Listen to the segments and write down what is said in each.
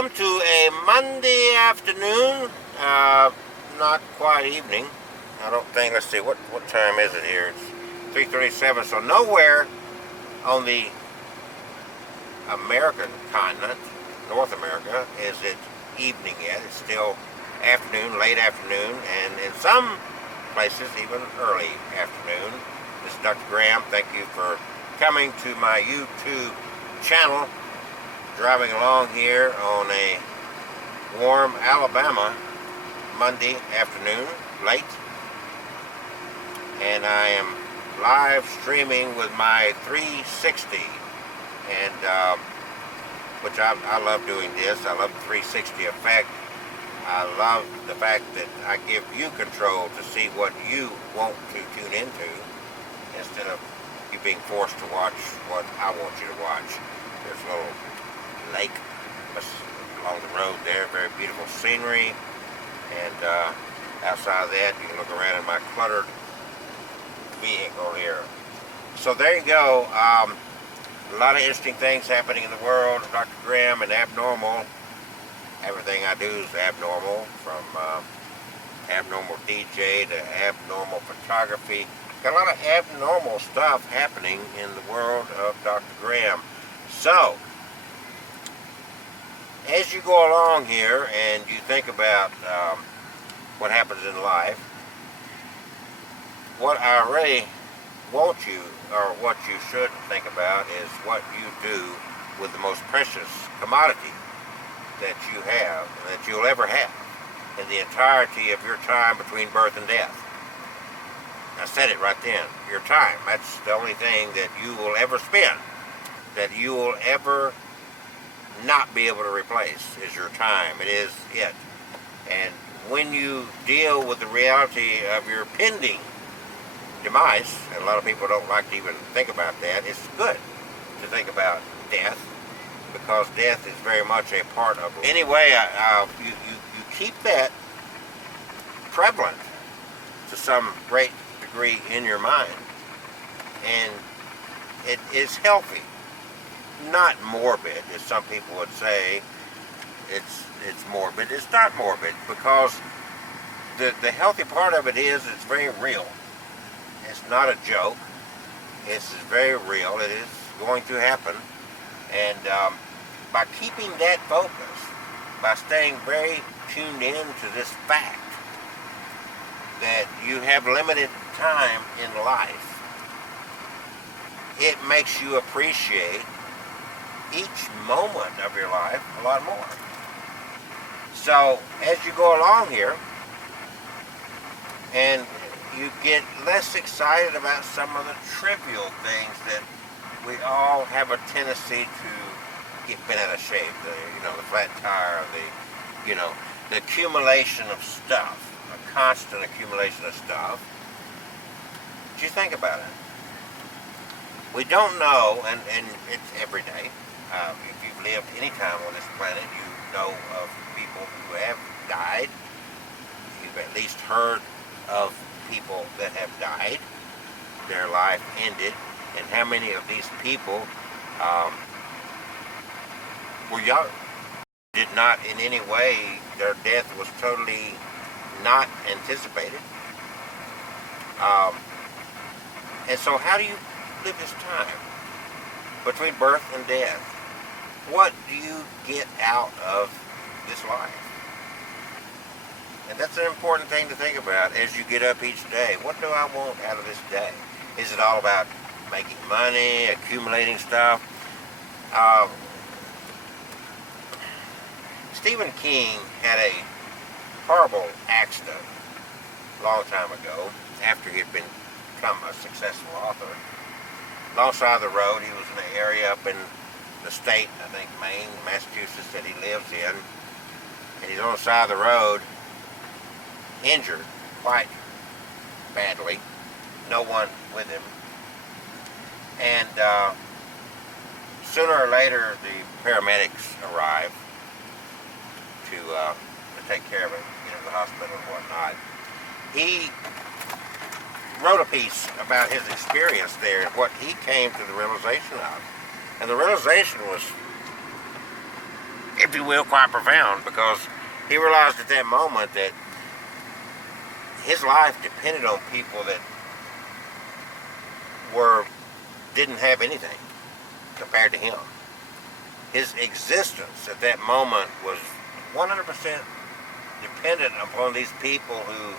welcome to a Monday afternoon. Not quite evening. I don't think. Let's see. What time is it here? It's 3:37. So nowhere on the American continent, North America, is it evening yet. It's still afternoon, late afternoon, and in some places even early afternoon. This is Dr. Graham. Thank you for coming to my YouTube channel. Driving along here on a warm Alabama Monday afternoon, late, and I am live streaming with my 360, and which I love doing this. I love the 360 effect. I love the fact that I give you control to see what you want to tune into instead of you being forced to watch what I want you to watch. There's a little lake along the road there, very beautiful scenery, and outside of that you can look around in my cluttered vehicle here. So there you go. A lot of interesting things happening in the world. Dr. Graham and abnormal. Everything I do is abnormal, from abnormal DJ to abnormal photography. Got a lot of abnormal stuff happening in the world of Dr. Graham. So as you go along here and you think about what happens in life, what I really want you, or what you should think about, is what you do with the most precious commodity that you have, and that you'll ever have in the entirety of your time between birth and death. I said it right then. Your time. That's the only thing that you will ever spend, that you will ever not be able to replace, is your time. It is it. And when you deal with the reality of your pending demise, and a lot of people don't like to even think about that, it's good to think about death, because death is very much a part of it. Anyway, you keep that prevalent to some great degree in your mind, and it is healthy. Not morbid, as some people would say. It's morbid. It's not morbid, because the healthy part of it is it's very real. It's not a joke. It's very real. It is going to happen. And by keeping that focus, by staying very tuned in to this fact that you have limited time in life, it makes you appreciate each moment of your life a lot more. So as you go along here and you get less excited about some of the trivial things that we all have a tendency to get bent out of shape, the flat tire, the accumulation of stuff, a constant accumulation of stuff. What do you think about it? We don't know, and it's every day. If you've lived any time on this planet, you know of people who have died. You've at least heard of people that have died. Their life ended. And how many of these people were young? Did not in any way, their death was totally not anticipated. And so how do you live this time between birth and death? What do you get out of this life? And that's an important thing to think about as you get up each day. What do I want out of this day? Is it all about making money, accumulating stuff? Stephen King had a horrible accident a long time ago, after he had become a successful author. Alongside of the road, he was in an area up in the state, I think Maine, Massachusetts, that he lives in, and he's on the side of the road, injured quite badly, no one with him, and sooner or later the paramedics arrive to take care of him, get him to the hospital and whatnot. He wrote a piece about his experience there and what he came to the realization of. And the realization was if you will, quite profound, because he realized at that moment that his life depended on people that didn't have anything compared to him. His existence at that moment was 100% dependent upon these people who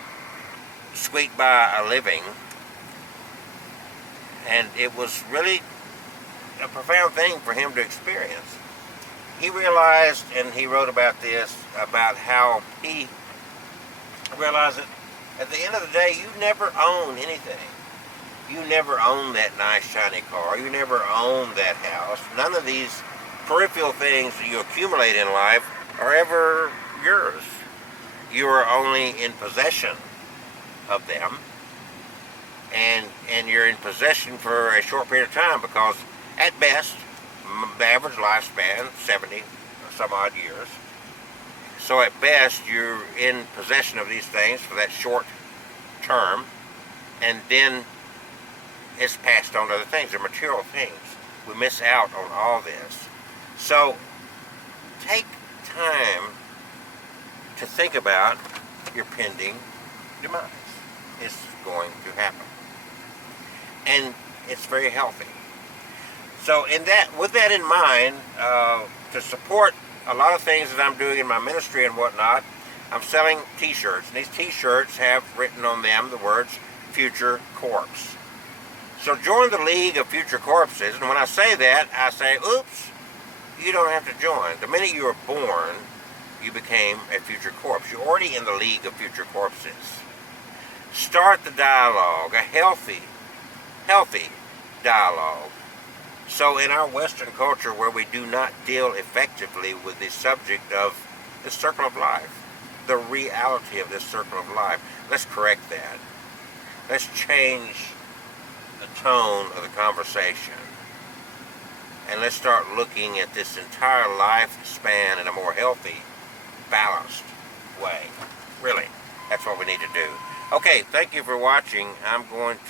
squeaked by a living, and it was really a profound thing for him to experience. He realized, and he wrote about this, about how he realized that at the end of the day, you never own anything. You never own that nice shiny car. You never own that house. None of these peripheral things that you accumulate in life are ever yours. You are only in possession of them, and you're in possession for a short period of time, because at best the average lifespan 70 or some odd years. So at best you're in possession of these things for that short term, and then it's passed on to other things. They're material things. We miss out on all this. So take time to think about your pending demise. It's going to happen, and it's very healthy. So with that in mind, to support a lot of things that I'm doing in my ministry and whatnot, I'm selling t-shirts, and these t-shirts have written on them the words Future Corpse. So join the League of Future Corpses, and when I say that, I say, oops, you don't have to join. The minute you were born, you became a future corpse. You're already in the League of Future Corpses. Start the dialogue, a healthy dialogue. So in our Western culture, where we do not deal effectively with the subject of the circle of life, the reality of this circle of life, let's correct that. Let's change the tone of the conversation, and let's start looking at this entire lifespan in a more healthy, balanced way. Really, that's what we need to do. Okay, thank you for watching. I'm going to